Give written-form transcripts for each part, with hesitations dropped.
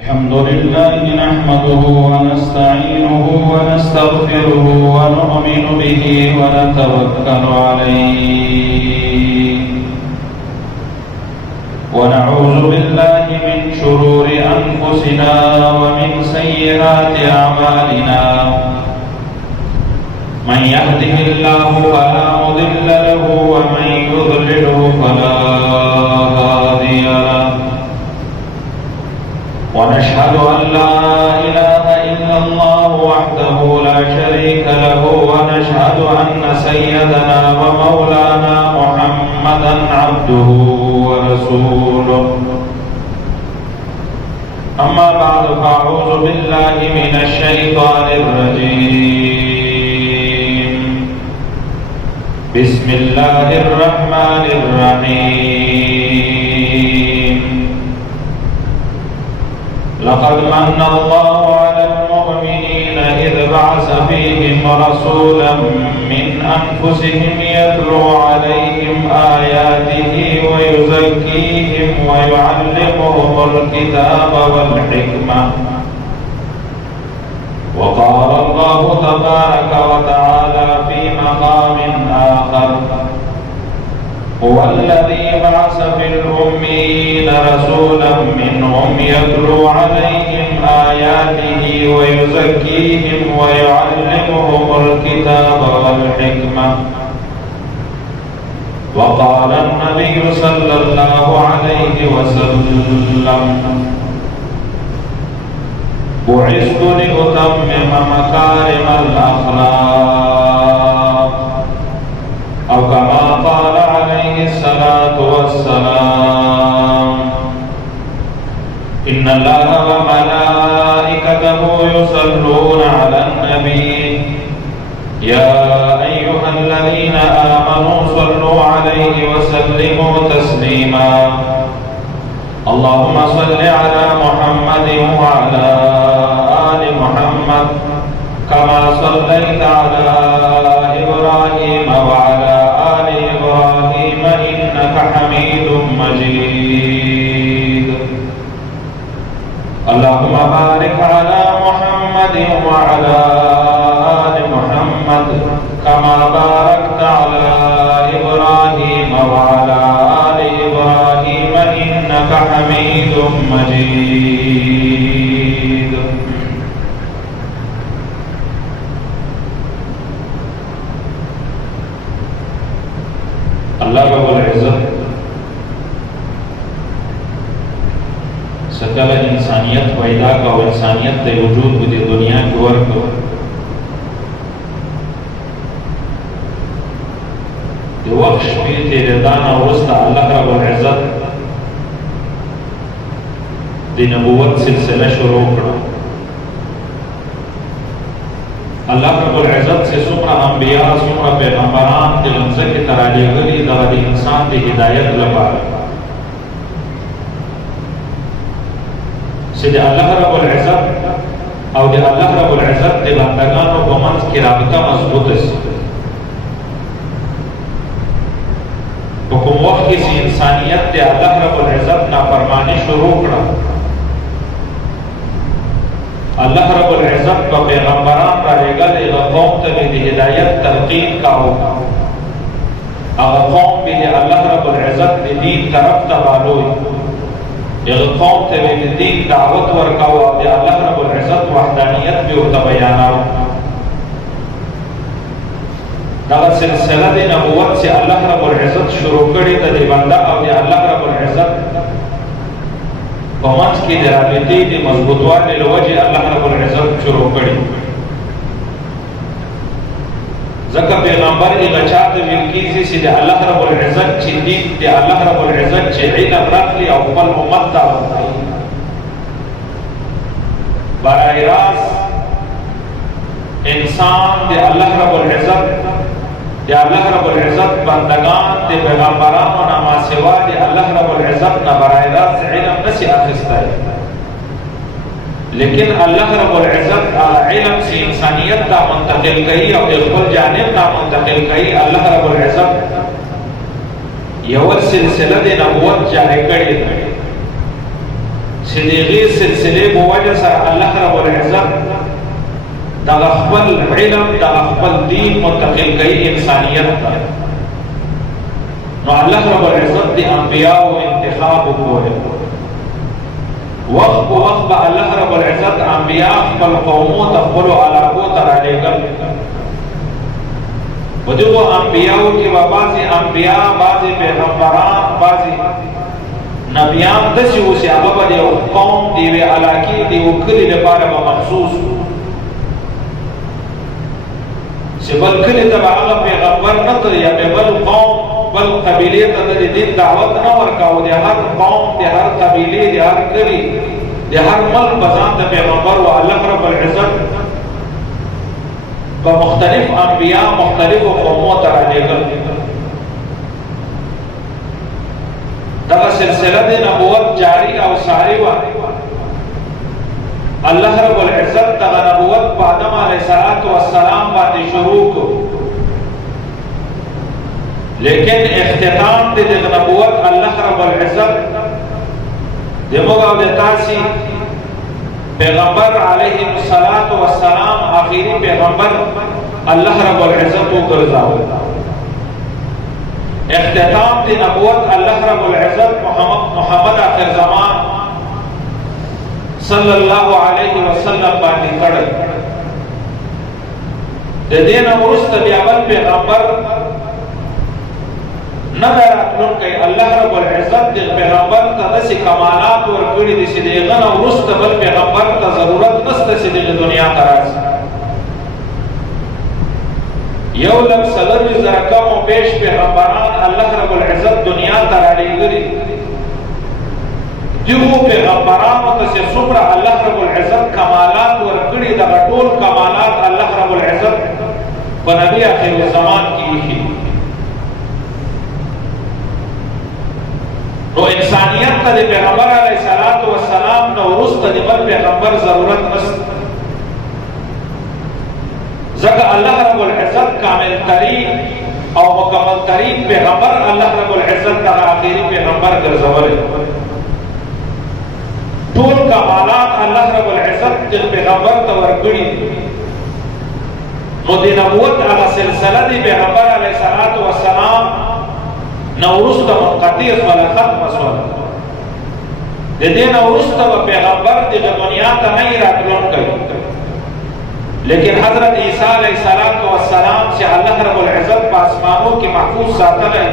الحمد لله نحمده ونستعينه ونستغفره ونؤمن به ونتوكل عليه ونعوذ بالله من شرور أنفسنا ومن سيئات أعمالنا من يهده الله فلا مضل له ومن يضلله فلا هادي له ونشهد أن لا إله إلا الله وحده لا شريك له ونشهد أن سيدنا ومولانا محمدا عبده ورسوله أما بعد فأعوذ بالله من الشيطان الرجيم بسم الله الرحمن الرحيم لقد من الله على المؤمنين إذ بعث فيهم رسولا من أنفسهم يتلو عليهم آياته ويزكيهم ويعلمهم الكتاب والحكمة وقال الله تبارك وتعالى في مقام آخر هو الذي بعث في الأميين رسولا منهم يتلو عليهم آياته ويزكيهم ويعلمهم الكتاب والحكمة وقال النبي صلى الله عليه وسلم بعثت لأتمم مكارم الأخلاق أو كما قال عليه الصلاة والسلام إن الله وملائكته يصلون على النبي يا أيها الذين آمنوا صلوا عليه وسلموا تسليما اللهم صل على محمد وعلى آل محمد كما صليت على إبراهيم وعلى آل إبراهيم إنك حميد مجيد اللهم بارك على محمد وعلى آل محمد كما باركت على إبراهيم وعلى آل إبراهيم إنك حميد مجيد اللہ رب العزت سکل انسانیت پیدا کا و انسانیت دے وجود کو دے دنیا کی ورکو دے وقت شپی تیرے دانا ورستا اللہ رب العزت دے نبوت سلسلہ شروع کرا اللہ رب العزت سے سمرہ انبیاء سمرہ پیغمبران دے منزل کی ترالی غلی دغدی انسان دے ہدایت لپار سے دے اللہ رب العزت او دے اللہ رب العزت دے بندگان و بمنز کی رابطہ مضبوط ہے حکم وقت کسی انسانیت دے اللہ رب العزت نافرمانی شروع کرا اللہ رب العزت و پیغمبران را رگل اغا قوم تبی دی ہدایت تلقین کاؤ اغا قوم بی دی اللہ رب العزت دی دین طرف تبالوئی اغا قوم تبی دی دین دعوت ورکاؤ دی اللہ رب العزت وحدانیت بی ارتبیاناؤ دغت سلسلہ دی نبوت سے اللہ رب العزت شروع کری دی بندہ او دی اللہ رب العزت ومنز کی درابطی دی مضبوطوان لوجه اللہ رب العزت شروع کری ذکر پیغمبر اغچات ویلکیزی سی دی اللہ رب العزت چی دین دی اللہ رب العزت چی علم رکلی او قبل امت دعوت آئی برائی راست انسان دی اللہ رب العزت دی اللہ رب العزت بندگان دی پیغمبران و نما سوا دی اللہ رب العزت نبرائی راست علم نسی آخستا ہے لیکن اللہ رب العزت علم سی انسانیت تا منتقل کئی اور اقبل جانب تا منتقل کئی اللہ رب العزت یو سلسله د نبوت جاری کړي چې دغه سلسله په وجه سره الله رب العزت د خپل علم د خپل دین منتقل کوي انسانیت ته. نو الله رب العزت د انبیاء او انتخاب وکړي. وخت په وخت به الله رب العزت انبیاء خپل قومو ته خپل علاقو ته رالیږل. په دغو انبیاءو کې به بعضې انبیاء، بعضې پیغمبران، بعضې نبیان داسې وو چې هغه به د یو قوم، د یوې علاقې، د یو کلي لپاره به مخصوص وو چې بل کلي ته به هغه پیغمبر نه تلل یا بل قوم، بل قبیلې ته د دین دعوت نه ورکاوه. د هر قوم، د هر قبیلې، د هر کلي، د هر ملک به ځان ته پیغمبر و. الله رب العزت په مختلف انبیاء مختلفو قومو ته رالیږل. دغه سلسله د نبوت جاری او ساری وه. الله رب العزت دغه نبوت په آدم علیه السلام باندې شروع کړ، لیکن اختتام د دغه نبوت الله رب العزت د موږ او د تاسې پیغمبر علیه السلام آخري پیغمبر الله رب العزت وګرځاوه. اختتام د نبوت الله رب العزت محمد آخر زمان صلی الله علیه وسلم باندې کړی. د دې نه وروسته بیا بل پیغمبر نه دی راتلونکی. الله رب العزت د پیغمبر ته داسې کمالات ورکړي دي چې د هغه نه وروسته بل پیغمبر ته ضرورت نشته چې دغه دنیا ته راشي. 1,40,000 کم و بیش پیغمبران الله رب العزت دنیا ته رالیږلي. دغو پیغمبرانو ته چې څومره الله رب العزت کمالات ورکړي، دغه ټول کمالات الله رب العزت په نبي آخر الزمان کې ایښي. نو انسانیت ته د پیغمبر علیه السلام نه وروسته د بل پیغمبر ضرورت نشته، ځکه الله رب العزت کامل ترین او مکمل ترین پیغمبر الله رب العزت دغه آخري پیغمبر ګرځولی. ټول کمالات الله رب العزت د پیغمبر ته ورکړي. نو د نبوت هغه سلسله د پیغمبر علیه السلام نه وروسته منقطع شوله، ختمه شوله. د دې نه وروسته به پیغمبر دغه دنیا ته نه وي راتلونکی، لیکن حضرت عیسی علیه السلام چې الله رب العزت په اسمانو کې محفوظ ساتلی،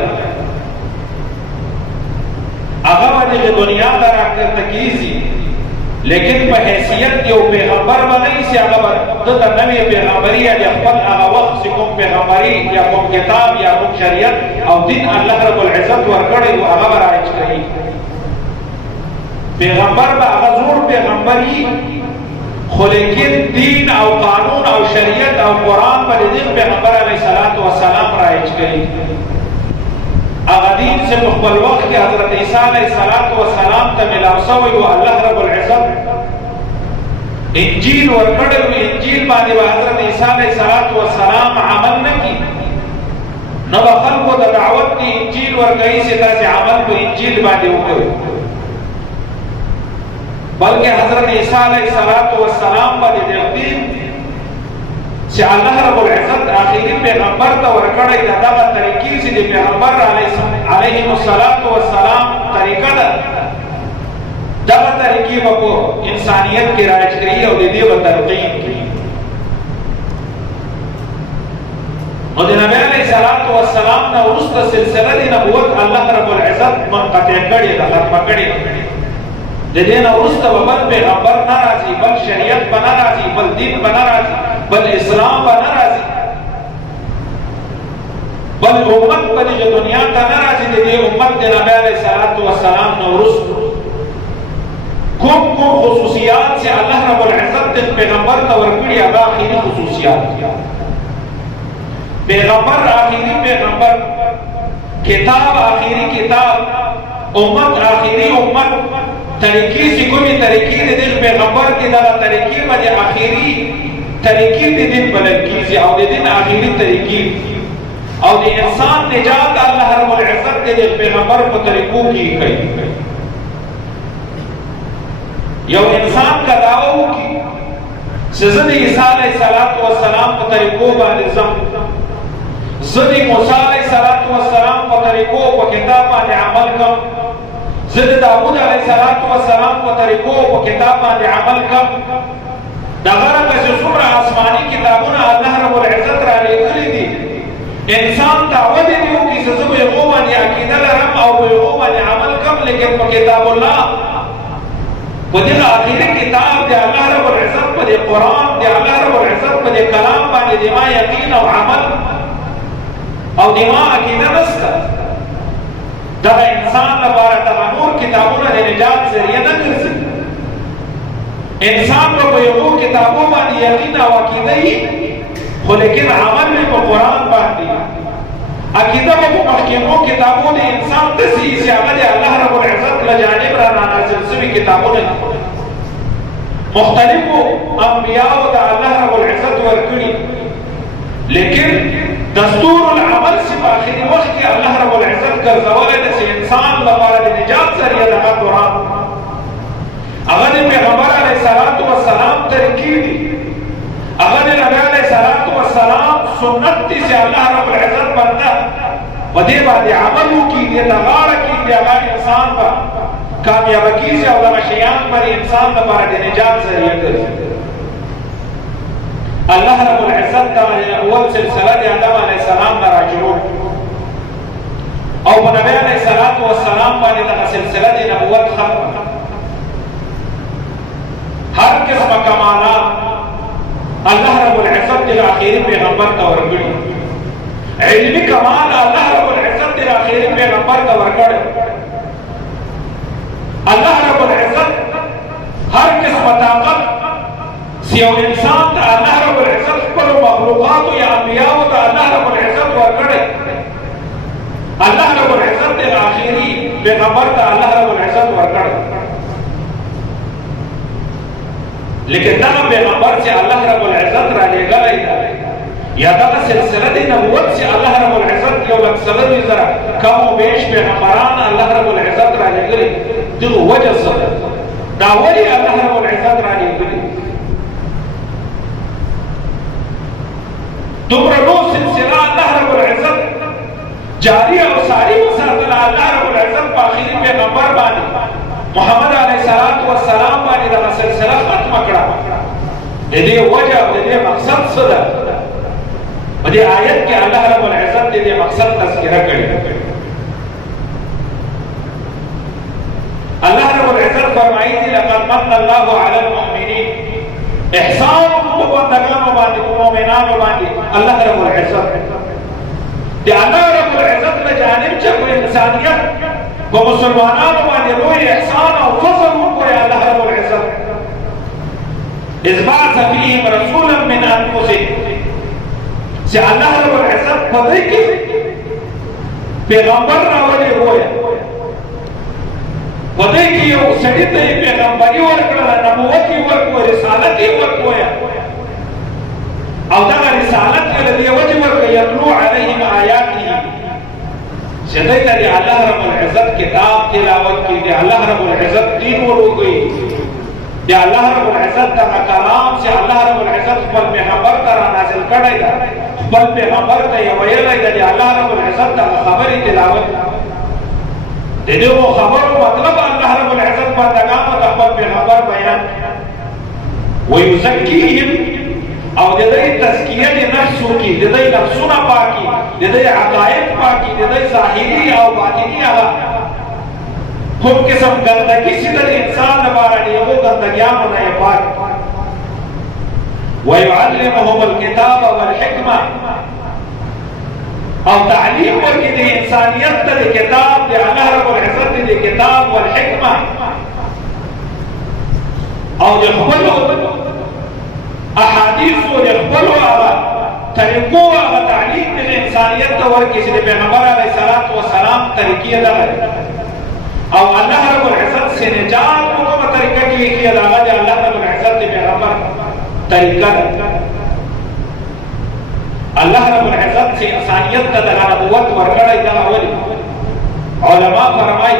هغه به دغه دنیا ته راښکته کېږي، لیکن په حیثیت یو پیغمبر به نه وي چې هغه به ده ته نوې پیغمبري یا د خپل هغه وخت چې کوم پیغمبري یا کوم کتاب یا کوم شریعت او دین الله رب العزت ورکړی و هغه به رایج کوي. پیغمبر به هغه زوړ پیغمبر وي، خو لیکن دین او قانون او شریعت او قرآن به د دغه پیغمبر علیه السلام رایج کوي. هغه دین چې په خپل وخت کې حضرت عیسی علیه السلام ته میلاو شوی و، الله رب العزت انجیل ورکړی و. انجیل باندې به حضرت عیسی علیه السلام عمل نه کړي، نه به خلکو ته دعوت کې انجیل ورکوي چې تاسې عمل په انجیل باندې وکړئ، بلکې حضرت عیسی علیه السلام باندې د دین چې الله رب العزت آخري پیغمبر ته ورکړی د دغه طریقې چې د پیغمبر علیه السلام طریقه ده، دغه طریقې به په انسانیت کې رایج کړي او د دې به تلقین کړي. نو د نبي علیه السلام نه وروسته سلسله د نبوت الله رب العزت منقطع کړې ده، ختمه کړې ده. د دې نه وروسته به بل پیغمبر نه راځي، بل شریعت به نه راځي، بل دین به نه راځي، بل اسلام به نه راځي، بل امت به دغه دنیا ته نه راځي. د دې امت د نبي علیه السلام نه وروسته کوم خصوصیات چې الله رب العزت د پیغمبر ته ورکړي هغه آخري خصوصیات. پیغمبر آخري پیغمبر، کتاب آخري کتاب، امت آخري امت، طریقې چې کومې طریقې د دې پیغمبر کې دغه طریقې به د آخري طریقې د دین بلل کېږي او د دین آخري طریقې او د انسان نجات الله رب العزت د پیغمبر په طریقو کې کوي. یو انسان کا دعوه کی زد عیسی علیہ السلام په طریقو باندې زم زد موسی علیہ السلام په طریقو په کتاب باندې عمل کوم زد داوود علیہ السلام په طریقو په کتاب باندې عمل کوم دغه چې څومره آسماني کتابونه الله رب العزت را لېږلي دي انسان دعوه دی چې زه به یو باندې عقیده لرم او به یو باندې عمل کوم لیکن په کتاب الله په دې اخیری کتاب دی الله رب العزت په دې قرآن دی الله رب العزت په دې کلام باندې دی ما یقین او عمل او دی ما عقیده نشته دا انسان لپاره د نور کتابونه د نجات ذریعہ نه ګرځي انسان په یو کتابو باندې یقین او عقیده یې خو لیکن عمل په قرآن باندې عقیده په محکمو کتابو د انسان داسې چې هغه د الله رب العزت له جانب را نازل شوي کتابونه مختلفو انبیاءو د الله رب العزت ورکړي لیکن دستور العمل چې په آخري وخت کې الله رب العزت ګرځولی ده چې انسان لپاره د نجات ذریعه دغه قرآن هغه د پیغمبر علیه السلام طریقې دي هغه د نبی علیه السلام سنت دي چې الله رب العزت بنده په دې باندې عمل وکړي دې ته غاړه کږدي هغه انسان به کامیابه کېږي او دغه شیان به د انسان لپاره د نجات ذریعه ګرځي الله رب العزت دغه اول سلسله د آدم علیه السلام نه راجعون او په نبی علیه السلام باندې دغه سلسله د نبوت ختم هر قسمه کمالات الله رب العزت د اخیری پیغمبر ته ورکړي علمي کمال الله رب العزت د اخیری پیغمبر ته ورکړي الله رب العزت هر قسمه طاقت یو انسان ته الله رب العزت خپل مخلوقات یا انبیاء ته الله رب العزت ورکړي الله رب العزت د اخیری پیغمبر ته الله رب العزت ورکړي لیکن دغه پیغمبر چې الله رب العزت را لېږلی ده یا دغه سلسله د نبوت چې الله رب العزت 1,400,000 کم و بیش پیغمبران الله رب العزت را لېږلي دغه وجه څه ده دا ولې الله رب العزت را لېږلي دومره لوی سلسله الله رب العزت جاری او ساری وساتله الله رب العزت په آخري پیغمبر باندې محمد علیه السلام باندې دغه سلسله ختمه کړه د دې وجه او د دې مقصد څه ده په دې آیت کې الله رب العزت د دې مقصد تذکره کړې الله رب العزت فرمایي لقد من الله على المؤمنين احسان په بندګانو باندې په مؤمنانو باندې الله رب العزت د الله رب العزت له جانب چې په انسانیت په مسلمانانو باندې لوی احسان او فضل وکړي الله رب العزت اذ بعث فيهم رسولا من انفسهم چې الله رب العزت په دې کې پیغمبر راوړي وایي په دې کې یو سړي ته پیغمبري ورکړه نبوت یې ورکړه رسالت یې ورکړه او دغه رسالت یې له دې وجه ورکړه یتلو علیهم آیاته چې دوی ته د الله رب العزت کتاب تلاوت کړي د الله رب العزت دین وروږي د الله رب العزت دغه کلام چې الله رب العزت خپل پیغمبر ته را نازل کړی ده خپل پیغمبر ته یې ویلی ده د الله رب العزت دغه خبرې تلاوت د دغو خبرو مطلب الله رب العزت بندګانو ته خپل پیغمبر بیان ویزکیهم او د دې تزکیه د نفس وکړي د دې نفسونه پاکي د دې عقاید پاکي د دې ظاهري او باطني هغه کوم قسم ګندګي چې د انسان لپاره دی هغه ګندګیانو نه پاک ويعلمهم الكتاب والحکمه او تعلیم ورکړي د انسانیت ته د کتاب د الله رب العزت د کتاب والحکمه او د خپل احادیث او د خپل طریقو هغه تعلیم د انسانیت ته ورکړي چې د پیغمبر علیه السلام طریقې ده او الله رب العزت سے نجات کو کومه طریقه کې کیږي دا هغه الله رب العزت د پیغمبر طریقه ده الله رب العزت سے انسانیت ته د نبوت ورکړی دا ولې علما فرمایي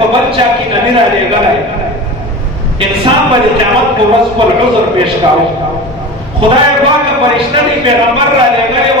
په بچا کې نبی را لېږلی انسان به د قیامت په ورځ خپل عذر پیش کاوه خدای پاک فرشتہ دی پیغمبر را لېږلی و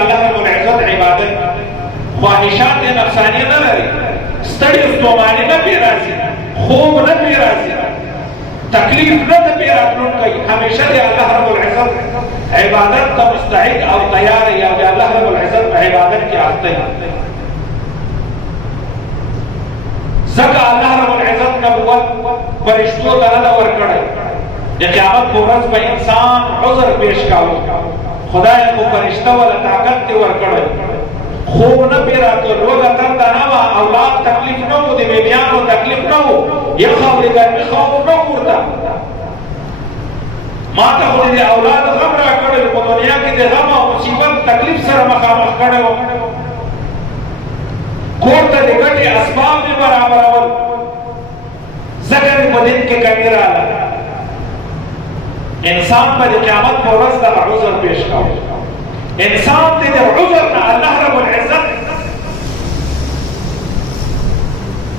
الله رب العزت عبادت خواهشات نفسانیه نه لري ستړي ستوماني نه پې راځي خوب نه پې راځي تکلیف نه د پې راتلونکی همیشه د الله رب العزت عبادت ته مستعد او تیار یا د الله رب العزت په عبادت کې اخته ځکه الله رب العزت نبوت فرشتو ته نه ده ورکړی د قیامت په ورځ به انسان عذر پیش کاوه خدای خو فرشته ولا طاقت دی ورکړی خوب نه پې راتلل وږه تنده نه وه اولاد تکلیف نه و د بیبیانو تکلیف نه و یخه او د ګرمي خوف نه و ورته ما ته خو د اولاد غم راکړی په دنیا کې د غم او مصیبت تکلیف سره مخامخ کړی و کور ته د ګټې اسباب مې برابرول ځکه مې په دین کې کمي راغله انسان به د قیامت په ورځ دغه عذر پیش کوي انسان ته د عذر نه الله رب العزت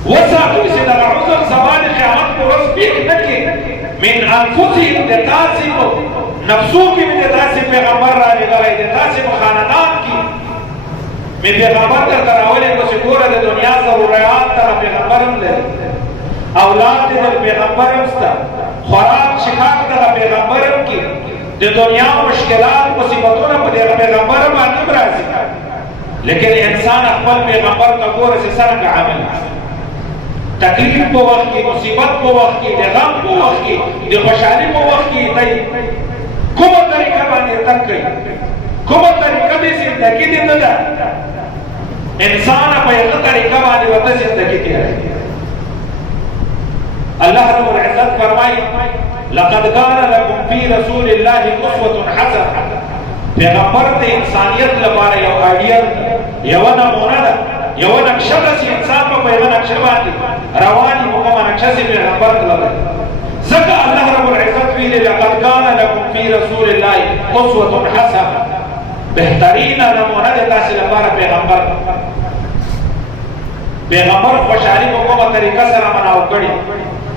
وساتو چې دغه عذر سبا د قیامت په ورځ پیښ نه کړي من انفسهم د تاسې په نفسو کې مې د تاسې پیغمبر رالېږلی د تاسې په خاندان کې مې پیغمبر درته راولې نو چې ګوره د دنیا ضرورت دغه پیغمبر هم لري اولاد دې د پیغمبر هم شته خوراک شکاک دغه پیغمبر هم کې د دنیا مشکلات مصیبتونه په دغه پیغمبر باندې هم راځي لیکن انسان خپل پیغمبر ته ګوره چې څرنګه عمل تکلیف په وخت کې مصیبت په وخت کې د غم په وخت کې د خوشحالي په وخت کې دی کومه طریقه باندې تک کوي کومه طریقه دې زندګي دې نه ده انسان په یوه طریقه باندې ورته زندګي تېروي الله رب العزت فرمایي لقد كان لكم في رسول الله اسوه حسنه پیغمبر د انسانیت لپاره یو آیډیل یو نمونه ده یو نقشه ده چې انسان په یوه نقشه باندې رواني په کومه نقشه چې پیغمبر تللی ځکه الله رب العزت ویلي لقد كان لكم في رسول الله اسوه حسنه بهترین نمونه ده تاسې لپاره پیغمبر خوشحالي په کومه طریقه سره مناو کړي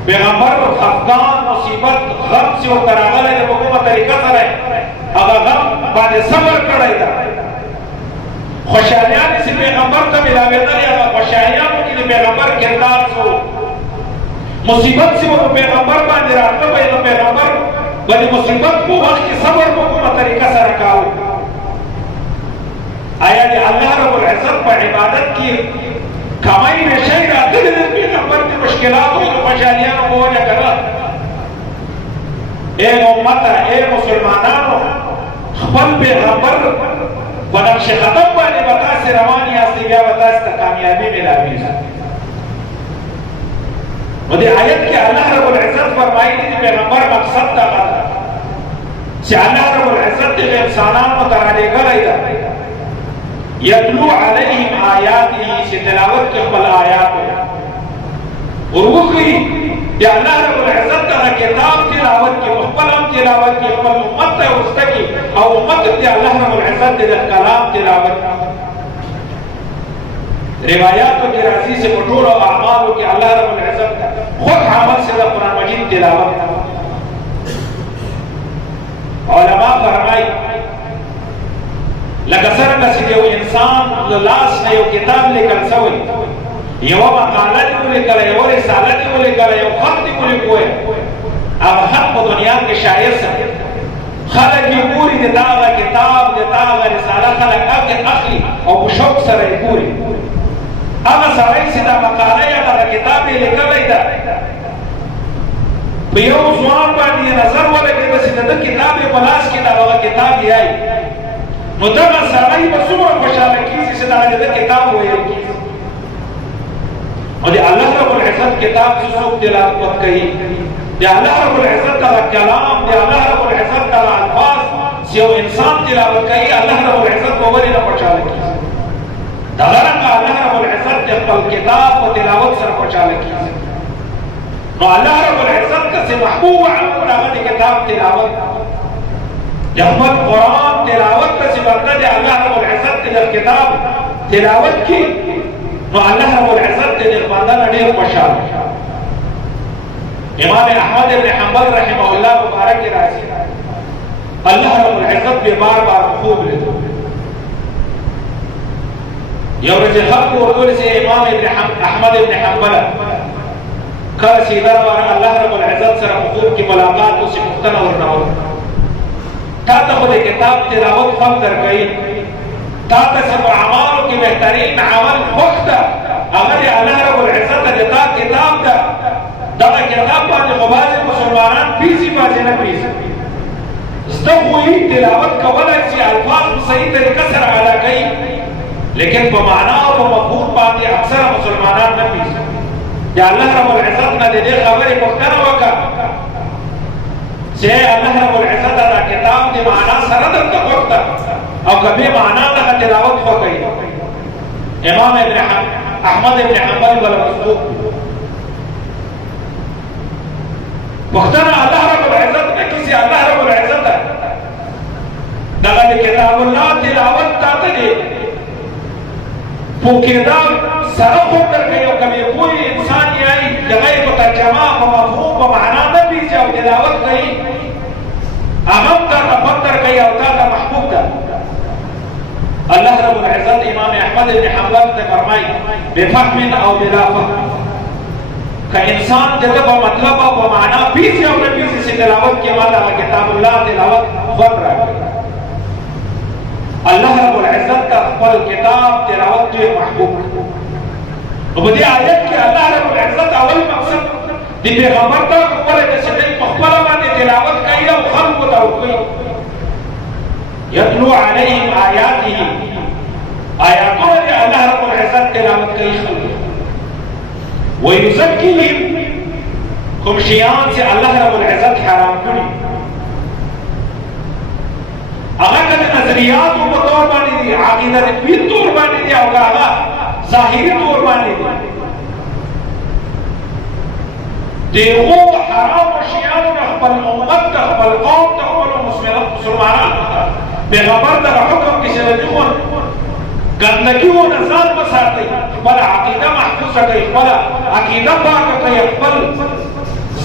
پیغمبر خفقان مصیبت غم چې ورته راغلی دی په کومه طریقه سره هغه غم باندې صبر کړی ده خوشحالیانې چې پیغمبر ته ملاوېدلې هغه خوشحالیانو کې د پیغمبر کردار څه مصیبت چې په پیغمبر باندې راتله به د پیغمبر به د مصیبت په وخت کې صبر په کومه طریقه سره کاوه آیا د الله رب العزت په عبادت کې کمای نشي راتللی د پیغمبر د مشکلاتو د خوشحالیانو په وجه که نه ای امته ای مسلمانانو خپل پیغمبر په نقش قدم باندې به تاسې روان یاستئ بیا به تاسې ته کامیابي میلاویږي نو دې آیت کې الله رب العزت فرمایي د پیغمبر مقصد دغه ده چې الله رب العزت د انسانانو ته رالیږلی ده یتلو علیهم آیاته چې تلاوت کې خپل آیات وروخي یا الله رب العزت دغه کتاب تلاوت کې خپل هم تلاوت کې خپل امت ته ورسکي او امت ته الله رب العزت د کلام تلاوت روایاتو کې راځي چې په ټولو اعمالو کې الله رب العزت خود عمل سره قرآن مجید تلاوت علما فرمایي لکه څرنګه چې یو انسان له لاس نه یو کتاب لیکل شوی یوه مقاله دې ولیکله یوه رساله دې ولیکله یو خط دې ولیکوی هغه خط په دنیا کې ښایسته خلک یې ګوري د تا هغه کتاب د تا هغه رساله خلک اخلي او په شوق سره یې ګوري هغه سړی چې دا مقاله یا دغه کتاب یې لیکلی ده په یو ځوان باندې یې نظر ولګېده چې د ده کتاب یې په لاس کې د هغه کتاب یای نو دغه سړی به څومره خوشحاله کېږي چې دغه د ده کتاب ویل کېږي او د الله رب العزت کتاب چې څوک تلاوت کوي د الله رب العزت دغه کلام د الله رب العزت دغه الفاظ چې یو انسان تلاوت کوي الله رب العزت به ولې نه خوشحاله کېږي دغه رنګه الله رب العزت د خپل کتاب په تلاوت سره خوشحاله کېږي نو الله رب العزت که چې محبوب عمل دغه د کتاب تلاوت د خپل قرآن تلاوت ته چې بنده د الله رب العزت د کتاب تلاوت کې نو الله رب العزت دې بندانه ډېر خوشاله. امام احمد بن حنبل رحمه الله مبارک راځي الله رب العزت به بار بار خوب لیدو. یو ورځ خلق ورته چې امام احمد بن حنبل کله چې دربار الله رب العزت سره خوب کې ملاقات او څه پوښتنه ورناوه، تا ته خو د کتاب تلاوت هم درکوي، تا ته چې په اعمالو کې بهترین عمل خوښ ده هغه د الله رب العزت د تا کتاب ده. دغه کتاب باندې خو بعضې مسلمانان پیسي بعضې نه پیسي زده خو یې تلاوت کولی چې الفاظ په صحیح طریقه سره ادا کوي، لیکن په معنا او په مفهوم باندې اکثره مسلمانان نه پیسي. د الله رب العزت نه د دې خبرې پوښتنه وکړه چې الله رب العزت دا کتاب د معنا سره درته خوښ ده او که بې معنا دغه تلاوت وکړي. امام احمد ابن حنبل بل مصدوق پوښتنه الله رب العزت نه کړي، الله رب العزت دغه د کتاب الله تلاوت تا ته دی پوکېدا سره خوب درکوي او که بې پوهې انسان یې دغه یې په ترجمه په مفهوم په معنا نه پېژني او تلاوت کوي هغه هم درته خوند درکوي او تا ته محبوب ده. الله رب العزت امام احمد بن حنبل ته فرمایي بفهم او بلا فهم، که انسان دغه په مطلب او په معنا پېژني او نه پېژني چې تلاوت کې ما دغه کتاب الله تلاوت خوند راکوي. الله رب العزت ته خپل کتاب تلاوت ډېر محبوب. نو په دې آیت کې الله رب العزت اول مقصد د پیغمبر ته خپله ده چې دوی په خپله باندې تلاوت کوي او خلکو ته ورکوي. یتلو علیهم آیاته آیاتونه د الله رب العزت تلاوت کوي خلکو. ویزکیهم کوم شیان چې الله رب العزت حرام کړي هغه که د نظریاتو په طور باندې دي، عقیده رکوي طور باندې دي او که هغه ظاهري طور باندې دي، د هغو حرامو شیانو نه خپل امت ته خپل قوم ته خپلو مسلمانانو ته پیغمبر دغه حکم کې چې د دغو ګندګي ونه ځان وساتئ، خپله عقیده محفوظه کړئ، خپله عقیده پاکه کړئ، خپل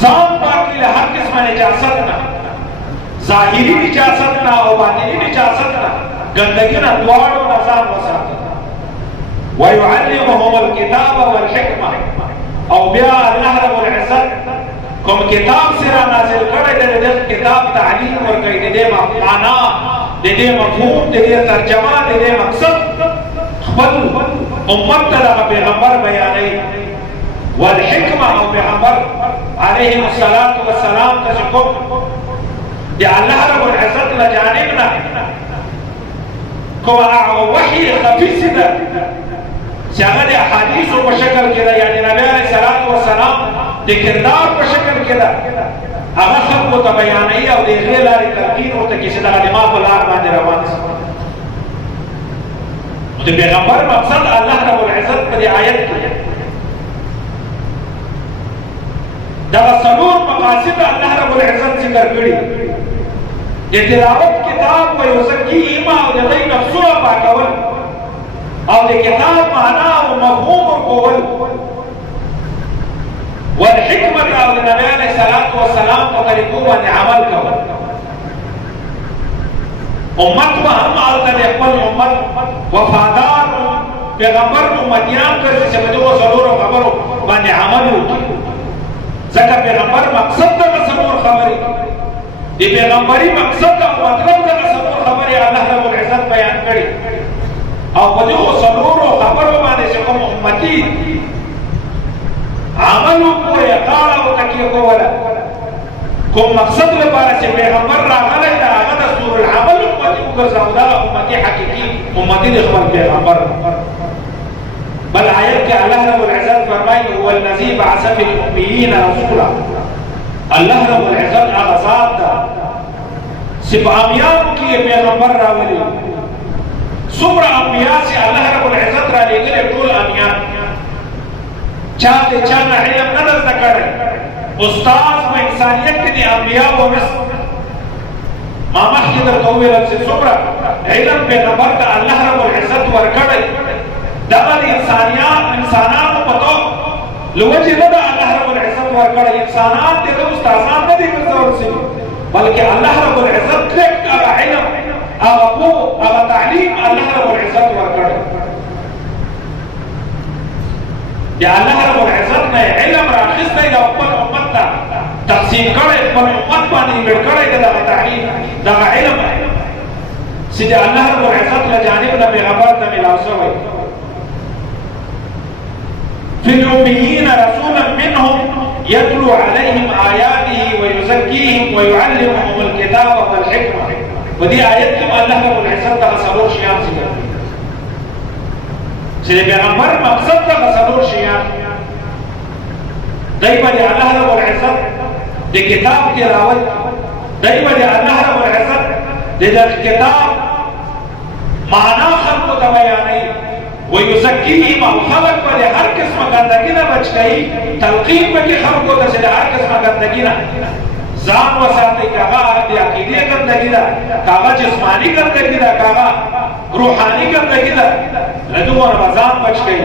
ځان پاک کړئ له هر قسمه نجاست نه، ظاهري نجاست نه او باطني نجاست نه، ګندګي نه دواړو نه ځان وساتئ. ويعلمهم الكتاب والحکمه او بیا الله رب العزت کوم کتاب سره نازل کړی دی د دې کتاب تعلیم ورکوي، د دې معنا، د دې مفهوم، د دې ترجمه، د دې مقصد خپل امت ته دغه پیغمبر بیانوي. والحکمه او پیغمبر علیهم الصلاة والسلام ته چې کوم د الله رب العزت له جانب نه کوم وحي خفیف ده چې هغه د احادیثو په شکل کې ده، یعنې نبی علیه الصلاة والسلام د کردار په شکل کې ده، هغه خلکو ته بیانوي او د هغې لارې تلقین ورته کړي چې دغه د ما په لار باندې روان شي. نو د پیغمبر مقصد الله رب العزت په دې آیت کې دغه څلور مقاصد الله رب العزت ذکر کړي. د تلاوت کتاب ویزکیهم او د دوی نفسونه پاکول او د کتاب معنا او مفهوم ورکول، والحکمت او د نبی علیه الصلاة والسلام په طریقو باندې عمل کول. امت به هم هلته د خپل امت وفادار پیغمبر امتیان ګرځي چې په دغو څلورو خبرو باندې عمل وکړي، ځکه پیغمبر مقصد دغه څلور خبرې د پیغمبري مقصد او مطلب دغه څلور خبرې الله رب العزت بیان کړي او په دغو څلورو خبرو باندې چې کوم امتي عمل وکړي غاړه ورته کېښوله، کوم مقصد لپاره چې پیغمبر راغلی ده هغه دستور العمل امتي وګرځاو، دغه امتي حقیقي امتي د خپل پیغمبر. بل آیت کې الله رب العزت فرمایي هو الذي بعث في الأميين رسولا، الله رب العزت هغه ذات ده چې په امیانو کې یې پیغمبر راولي. څومره انبیا چې الله رب العزت را لېږلي ټول امیان، چا د چا نه علم نه ده زده کړی. استاذ په انسانیت کې د انبیاو مثل ما مخکې درته وویل چې څومره علم پیغمبر ته الله رب العزت ورکړی، دغه انسانانو په تو لوجه نه د الله رب العزت ورکړی انسانان د استادان نه دي ګرځول شي بلکې الله رب العزت لک هغه علم هغه پو هغه تعلیم الله رب العزت ورکړی دی الله رب العزت نه علم راخسته د خپل امت ته تقسیم کړی خپل امت باندې ورکړی دغه تعلیم دغه علم چې الله رب العزت له جانب نه پیغمبر ته ملاو شوی في الأميين رسولا منهم يتلو عليهم آياته ويزكيهم ويعلمهم الكتاب والحكمة ودي آيات كما الله رب العزت تغسلور شيئا سيدي پیغمبر مقصد تغسلور شيئا دائما دي الله رب العزت دي كتاب کی راوت دائما دي الله رب العزت دي كتاب معنى خلق تبياني ويزكيهم او خلق پر هر قسم گندگی نه بچ گئی تلقین به کی خلق ته چې هر قسم گندگی نه ځان وساتي کاغه د عقیده گندگی ده کاغه جسمانی گندگی ده کاغه روحانی گندگی ده لدو رمضان بچ گئی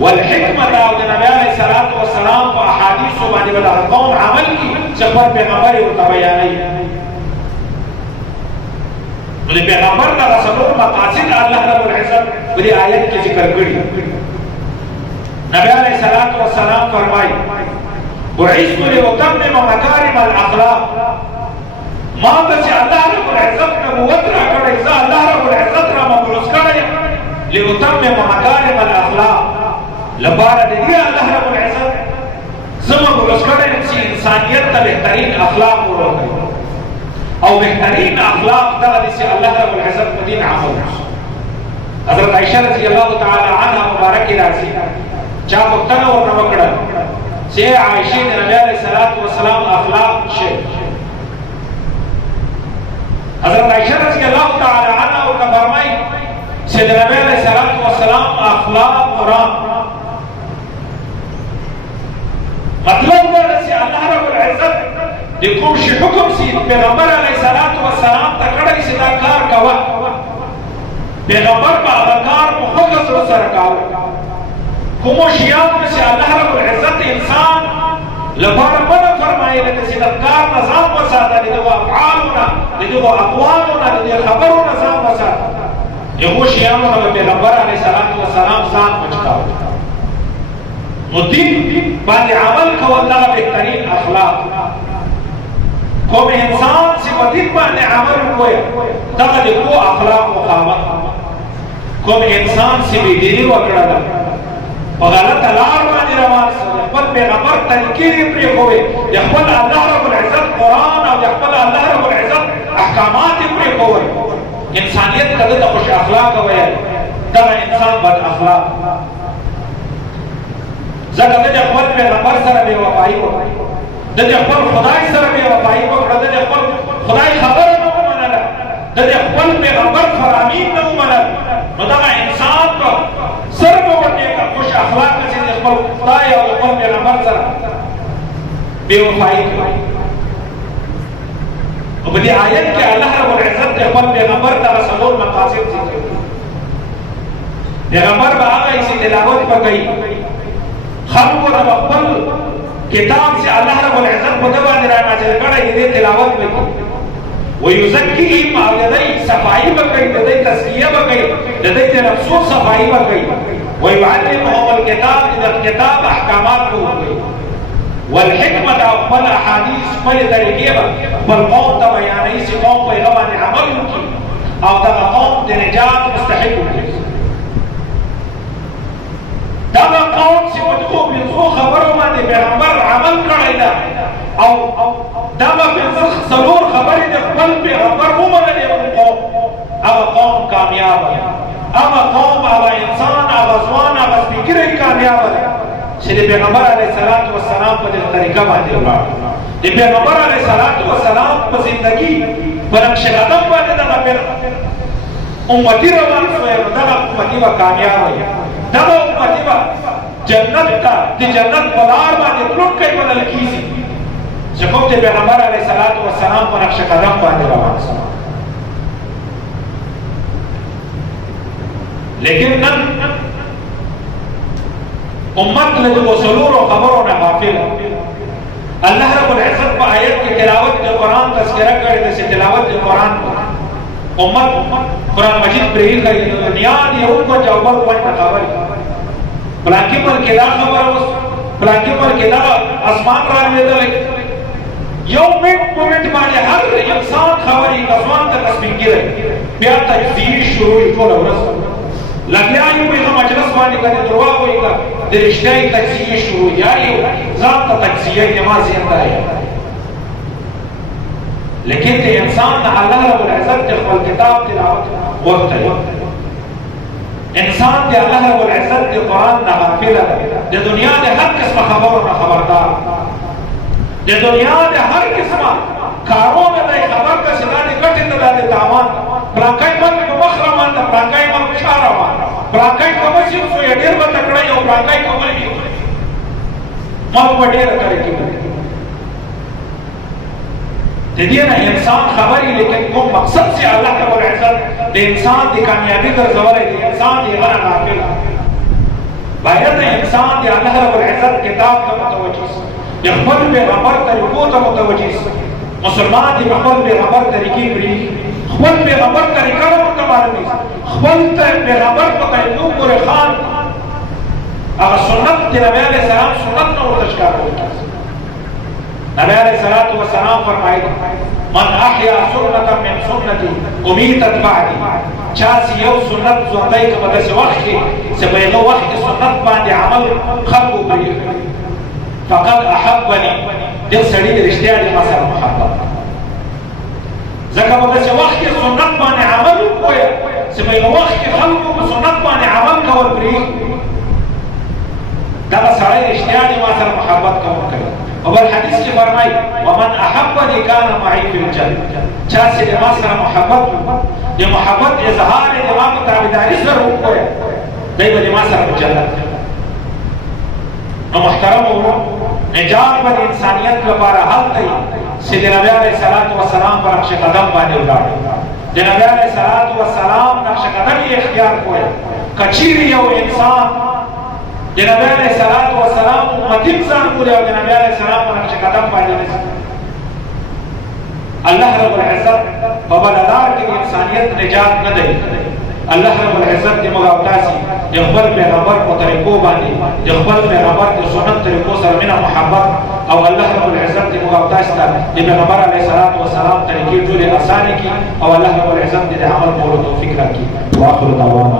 والحکمت او د نبی علیہ الصلوۃ والسلام په احادیث باندې بل قوم عمل کی چې پر پیغمبر او بیانای ولې پیغمبر دا څلور مقاصد الله رب العزت په دې آیت کې ذکر کړی نبی علیہ الصلوۃ والسلام فرمایي بعثت لأتمم مكارم الاخلاق ما ته الله رب العزت نبوت را کړی ځا الله رب العزت را مبعوث کړی لأتمم مكارم الاخلاق لپاره دې الله رب العزت زما مبعوث کړی چې انسانیت ته بهترین اخلاق ورکړي او بهترین اخلاق دغه چې الله رب العزت په دین عمل حضرت عائشہ رضی الله تعالی عنها مبارک راځي چا وختنه ورنه وکړه چې عائشہ د نبی علیہ الصلوۃ والسلام اخلاق شه حضرت عائشہ رضی الله تعالی عنها او فرمایي چې د نبی علیہ الصلوۃ والسلام اخلاق قرآن مطلب دا چې الله رب العزت د کوم شي حکم سي پیغمبر علیه الصلاۃ والسلام ته کړی چې دا کار کوه پیغمبر په هغه کار په خوښه سره کاوه کوم شیان چې الله رب العزت انسان لپاره منع فرمایي لکه چې د کار نظام وساته د افعالونه د اقوالونه د خبرو نظام وساته یو شیان په پیغمبر علیه الصلاۃ والسلام ځان بچاو نو دین باندې عمل کول دا بهترین اخلاق کوم انسان چې په دین باندې عمل کوي دا د کو اخلاق مخامخ کوم انسان چې به دین وکړه په غلط لار باندې روان خپل پیغمبر تنکیر پرې کوي د خپل الله رب العزت قرآن او د خپل الله رب العزت احکامات پرې کوي انسانیت کله د خوش اخلاق وي دا انسان بد اخلاق ځکه د خپل پیغمبر سره بے وفایي وکړي د خپل خدای سره بے وفایي وکړه د خپل خدای خبره نه ومنله د خپل پیغمبر فرامین نه ومنله نو دا انسان په سره په ورته خوش اخلاق چې د خپل خدای او خپل پیغمبر سره بے وفایي کوي او په دې آیت کې الله رب العزت خپل پیغمبر ته څلور مقاصد ذکر کړي پیغمبر به هغه چې تلاوت وکړي خلق رب خپل کتاب سے اللہ رب العزت په دغه باندې را نازل کړی دې تلاوت وکړي ويزكيهم او دې صفائی وکړي دې تزکیه وکړي دې نفسو صفائی وکړي ويعلمهم الكتاب دې کتاب احکامات وکړي والحکمت او خپل احادیث خپل طریقې خپل قوم ته بیانوي چې قوم په هغه باندې عمل وکړي او دا قوم د نجات مستحق وي دا قوم چې په دغه بنځو خبرو باندې پیغمبر عمل کړی دا او دا بنځه څلور خبرې د خپل پیغمبر ومنلې هغه قوم کامیاب دی هغه قوم هغه انسان هغه ځوان هغه فکر کامیاب دی چې د پیغمبر علیه الصلاۃ والسلام په دې طریقه باندې ولاړ د پیغمبر علیه الصلاۃ والسلام په ژوندۍ په نقش قدم باندې دا امتی روان شوی دا امتی به کامیاب وي دا امتی به جنت ته د جنت په لار باندې تلونکی بلل کېږي چې کوم د پیغمبر علیه الصلاۃ والسلام په نقش قدم باندې روان شو لیکن نن امت له وصولو خبرو نه غافل. الله رب العزت په آیت کې تلاوت د قرآن تذکرہ کړی د تلاوت د قرآن امت قرآن مجید پرې کوي د دنیا دی او کو جواب ورته خبري بلکې پر کې دا خبره اوس بلکې پر کې دا اسمان را لېدل یو منټ په منټ باندې هر انسان خبري کسان د تصمیم کړي بیا تجزیه شروع ټول ورځ لګیا یو په مجلس باندې کړي دروغ وایي د رښتیا تجزیه شروع یاري ذات تجزیه کې ما زیاته ہے. لیکن ته انسان الله رب العزت خپل کتاب تلاوت ورته انسان دی الله رب العزت دی قرآن نه غافل دی دنیا د هر قسمه خبرو نه خبردار دی دنیا د هر قسمه کارونه د خبر کا سنا دی کټه د تاوان پلاکای باندې په مخره باندې پلاکای باندې اشاره باندې پلاکای کوم چې څو یې ډیر به تکړه یو پلاکای کوم دی ما په ډیر طریقې د دې نه انسان خبري لیکن کوم مقصد سے الله رب العزت د انسان د کامیابی ګرځولای دی انسان دی غره غافل باید انسان دی الله رب العزت کتاب ته متوجه د خپل پیغمبر طریقو ته متوجه مسلمان دی خپل پیغمبر طریقې پری خپل پیغمبر طریقه ورته معلومي خپل پیغمبر په طریقو پورې خان هغه سنت دی نبی علیہ السلام سنت نو ورته ښکار کوي. نبی علیہ الصلوۃ والسلام فرمایي من احیا سنة من سنتي امیتت بعدی چا چې یو سنت ژوندی کړه په داسې وخت کې چې په هغه وخت کې سنت باندې عمل خلکو کوي فقد احبني دې سړي رښتیا دې ما سره محبت ځکه په داسې وخت کې سنت باندې عمل وکړي چې په هغه وخت کې خلکو په سنت باندې عمل کول پرې دا سړی رښتیا دې ما سره محبت کوي. اور حدیث کی فرمائی ومن احبنی کان معی فی الجنہ چا سے ما سره محبت یہ محبت اظہار ہے ما کو تابعداری سره وکړي دای به ما سره جنت نو محترم ورو نجات پر انسانیت لپاره حل دی چې د نبی علیہ الصلوۃ والسلام پر نقش قدم باندې ولاړ د نبی علیہ الصلوۃ والسلام نقش قدم یې اختیار کړی کچیر یو انسان د نبی علیہ الصلوۃ والسلام امتی ځان کولې او د نبی علیہ السلام په نقش قدم باندې الله رب العزت په بلدار کې انسانیت نجات نه دی. الله رب العزت دې موږ او تاسو د خپل پیغمبر په طریقو باندې د خپل پیغمبر د سنت طریقو سره مینه محبت او الله رب العزت دې موږ او تاسو ته د پیغمبر علیه الصلوۃ والسلام طریقې ټولې آسانه کړي او الله رب العزت دې عمل کولو توفیق راکړي. واخر دعوانا